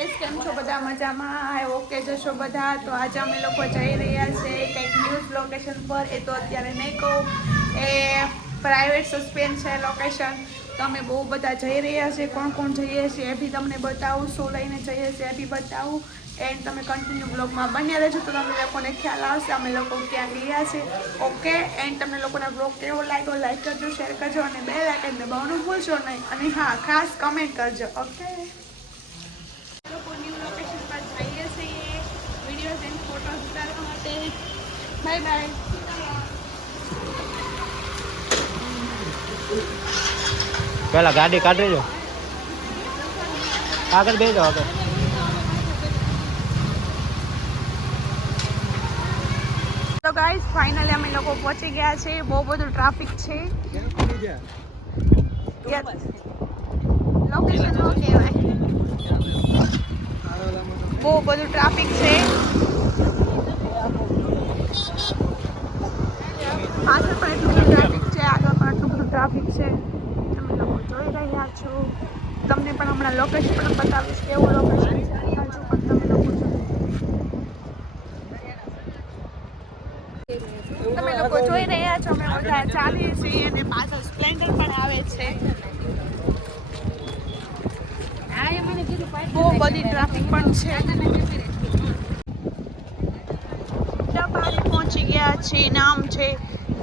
Guys કેમ છો બધા મજામાં? આઈ ઓકે જશો બધા. તો આજે અમે લોકો જઈ રહ્યા છે કંઈક ન્યૂઝ લોકેશન પર. એ તો અત્યારે નહીં કહું, એ પ્રાઇવેટ સસ્પેન્સ છે લોકેશન. તો અમે બહુ બધા જઈ રહ્યા છે. કોણ કોણ જઈએ છીએ એ બી તમને બતાવું, શું લઈને જઈએ છીએ એ બી બતાવું. એન્ડ તમે કન્ટિન્યુ બ્લોગમાં બન્યા રહેજો તો તમને લોકોને ખ્યાલ આવશે અમે લોકો ક્યાં ગયા છે. ઓકે, એન્ડ તમને લોકોને બ્લોગ કેવો લાગ્યો લાઈક કરજો, શેર કરજો અને બેલ આઇકન દબાવવાનું ભૂલશો નહીં. અને હા, ખાસ કમેન્ટ કરજો. ઓકે, લોકો ન્યૂ લોકેશન પર જઈએ છીએ વિડીયોઝ એન્ડ ફોટોઝ ઉતારવા માટે. Bye bye. પેલા ગાડી કાઢી જો, આગળ બેસી જાઓ. આગળ તો ગાઈસ ફાઇનલી અમે લોકો પહોંચી ગયા છે. બહુ બધું ટ્રાફિક છે. લોકેશન નો કહેવાય, બહુ બધું ટ્રાફિક છે. પાછળ પણ એટલું બધું ટ્રાફિક છે, આગળ પણ એટલું બધું ટ્રાફિક છે. તમે લોકો જોઈ રહ્યા છો. તમને પણ હમણાં લોકેશન પણ બતાવીશ કેવું લોકેશન છે. હજુ પણ તમે લોકો જોઈ રહ્યા છો. અમે બધા ચાલીએ છીએ અને પાછળ સ્પ્લેન્ડર પણ આવે છે. બહુ બધી ટ્રાફિક પણ છે. દોભારી પહોંચી ગયા છે. નામ છે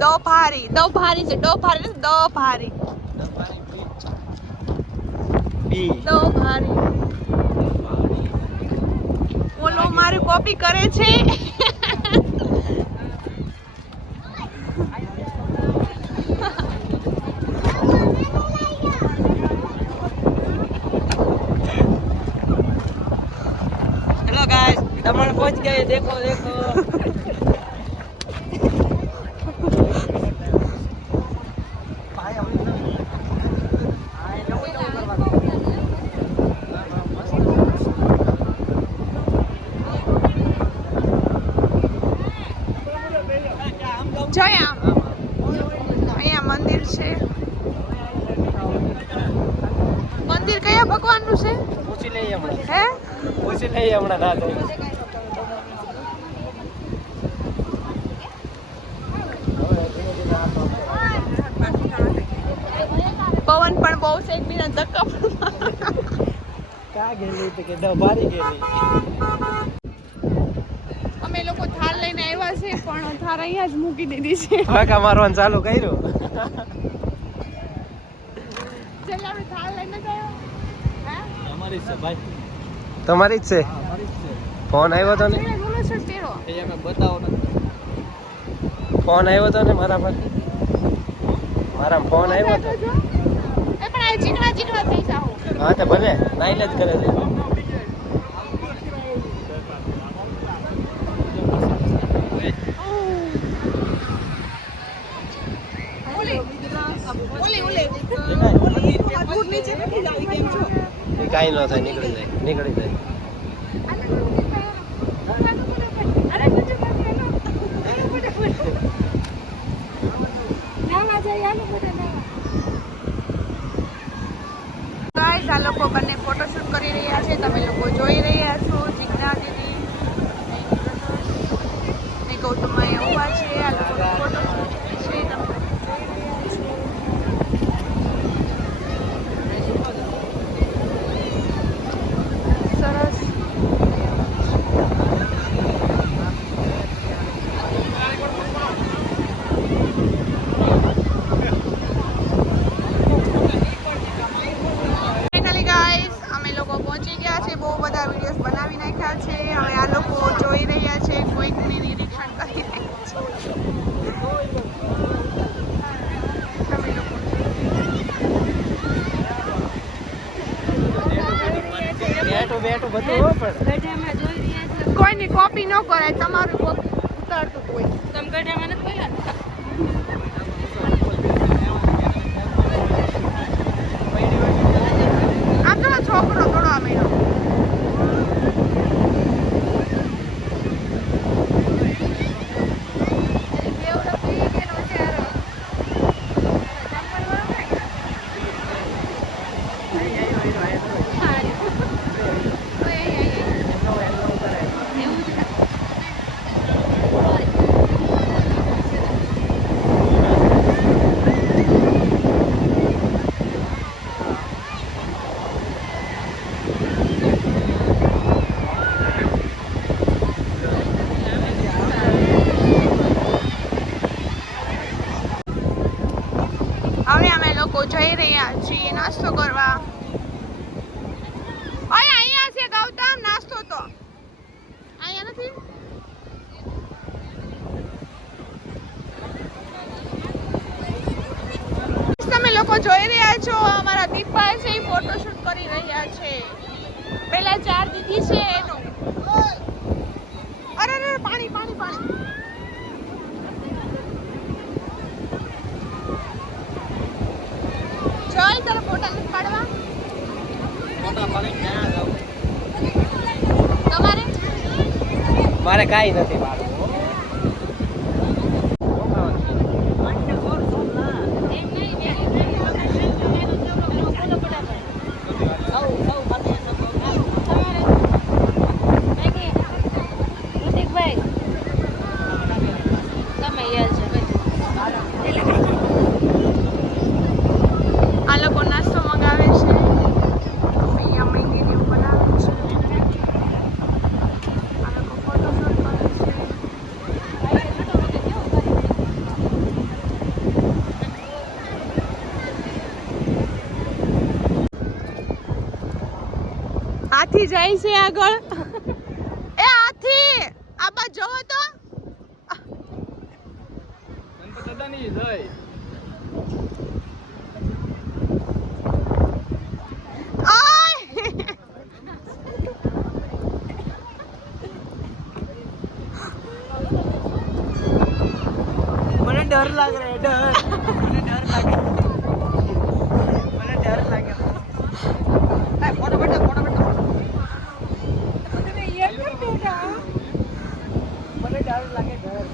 દોભારી. દોભારી છે, દોભારી નથી, દોભારી. દોભારી. ઓલો મારી કોપી કરે છે. હેલો ગાઈસ, દમણ પહોંચ ગए. देखो देखो જયા અહીંયા મંદિર છે. મંદિર કયા ભગવાનનું છે? પૂછી લઈએ હમણાં. હે, પૂછી લઈએ હમણાં. ના તો પવન પણ બહુ છે. એકબીજા ધક્કા પણ ક્યાં ગયેલી તો કે દોભારી ગયેલી. અમે લોકો થાર લઈને આવ્યા છે પણ થાર અહીંયા જ મૂકી દીધી છે. ફાંકા મારવાનું ચાલુ કર્યું. ચાલ આપણે થાર લઈને જ આવ્યા. હે, અમારી છે ભાઈ. તમારી જ છે. ફોન આવ્યો તો ને, બોલો છો તેરો. બતાવો ને. ફોન આવ્યો તો ને મારા પર. મારા ફોન આવ્યો તો. એ પણ આ ચીકણા ચીકણા થઈ જાવ. હા તો ભલે, નાઈલ જ કરે છે. કાંઈ ન થાય, નીકળી જાય, નીકળી જાય. ગાઈસ આ લોકો બંને ફોટોશૂટ કરી રહ્યા છે. તમે લોકો જોઈ રહ્યા છો. જીજ્ઞા દીદી ને ગૌતમ અહીંયા ઉભા છે. આ લોકો ફોટોશૂટ છે. તમે લોકો જોઈ રહ્યા છો. સરસ. ફાઇનલી ગાઈસ અમે લોકો પહોંચી ગયા છે. બહુ બધા વિડીયોઝ બનાવી નાખ્યા છે. હવે આ લોકો જોઈ રહ્યા છે. કોઈકની નિરીક્ષણ કરી રહ્યા છે. તમે લોકો બેઠું બેઠું બધું હો, પણ કોઈની કોપી ન કરાય. તમારું કોપી ઉતારતું કોઈ. તમે ગઢામાં નથી બોલ્યા ને? આમ તો છોકરો થોડો આ મહિનો જોઈ રહ્યા છો અમારા દીપભાઈ છે, ફોટોશૂટ કરી રહ્યા છે. પેલા 4 દીદી છે એનો. અરે અરે પાણી પાણી પાણી. જોઈ તારા ફોટા નથી પાડવા. તમારે મારે કાંઈ નથી મારું. આ લોકો નાસ્તો મંગાવે છે. અહીંયા મેગીને બનાવે છે. આ લોકો ફોટોશૂટ કરે છે. હાથી જાય છે આગળ. એ હાથી આ બાજુ જોવો તો. મને ડર લાગ રહા है डर મને ડર લાગે ફોટો બેટા મને ડર લાગે ડર.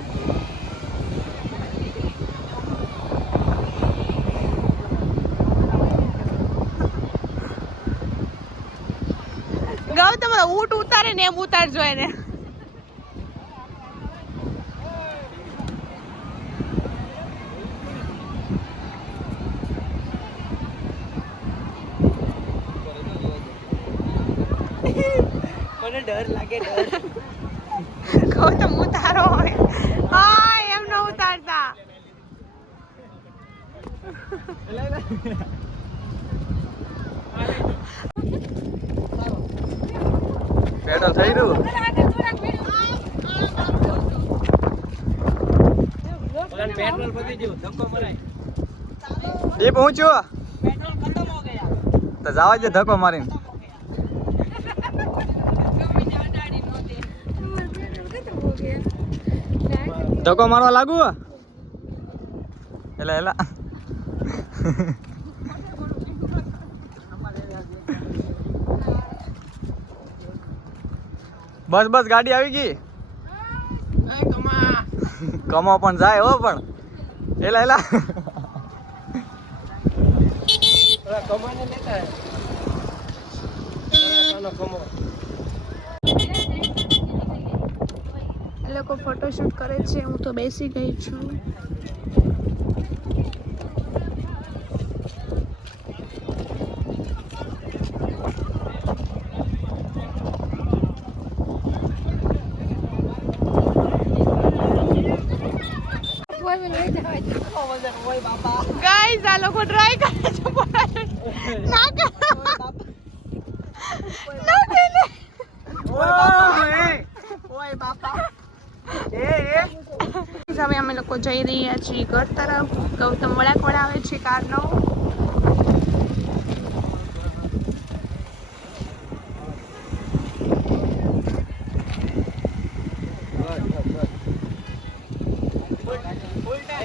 ગૌતમ ઊંટ ઉતારે ને એમ ઉતારજો એને. મને ડર લાગે ડર. ગૌતમ ઉતારો હોય. હા એમ ન ઉતારતા. પેટ્રોલ થઈ રહ્યું. પેટ્રોલ પતી ગયું ધક્કો મરાય. એ પહોંચ્યો પેટ્રોલ ખતમ હો ગયા તો જવા દે ધક્કો મારીને. ધક્કો મારવા લાગુ એલા એલા. બસ બસ ગાડી આવી ગઈ. કમો પણ જાય હો પણ એલા એલા. કમાને લેતા હે કમો. એ લોકો ફોટોશૂટ કરે છે. હું તો બેસી ગઈ છું. ગાઈસ આ લોકો ટ્રાય કરે છે ના કરે ના કરે. ઓય બાપા હવે અમે લોકો જઈ રહ્યા છીએ ઘર તરફ. ગૌતમ વળાક વળાવે છે કારનો.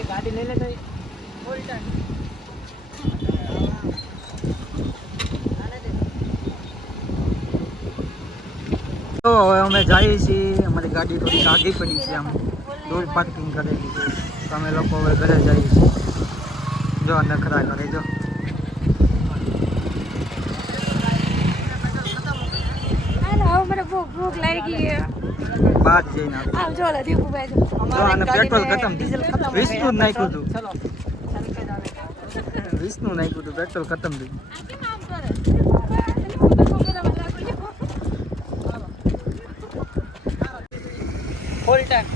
ગાડી લઈ લે તો ફૂલ ટાઈમ. તો હવે અમે જઈએ છીએ. અમારી ગાડી થોડી આગી પડી છે. આમ દૂર પાર્કિંગ કરેલી છે. તો અમે લોકો હવે ઘરે જઈએ છીએ. જો નખરા કરે જો. ભૂખ લાગી. બહાર જઈને આમ જો લે દીપુભાઈ જો આને પેટ્રોલ ખતમ ડીઝલ ખતમ. 20 નું નાખ્યું હતું. 20 નું નાખ્યું હતું. પેટ્રોલ ખતમ થયું. Full time.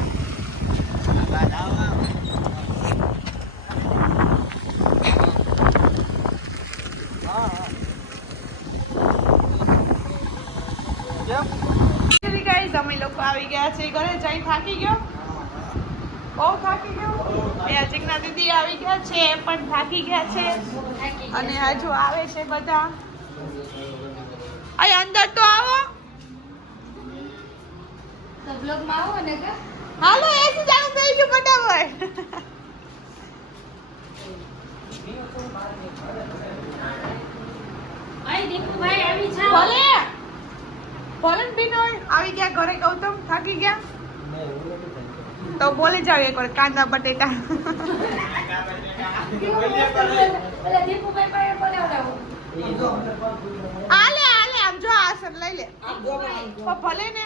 ગાઈસ અમે લોકો આવી ગયા છે ઘરે. જઈ થાકી ગયો. બહુ થાકી ગયો એ ચિકના દીદી આવી ગયા છે એ પણ થાકી ગયા છે અને હજુ આવે છે બધા અહીં અંદર તો આવો હાલો એસી ચાલુ થઈ ગયું ફટાફટ ભલે ભલે બિનોય આવી ગયા ઘરે ગૌતમ થાકી ગયા તો બોલી જાવ એકવાર કાંદા બટેટા આલે આલે આમ જો આસન લઈ લે ભલે ને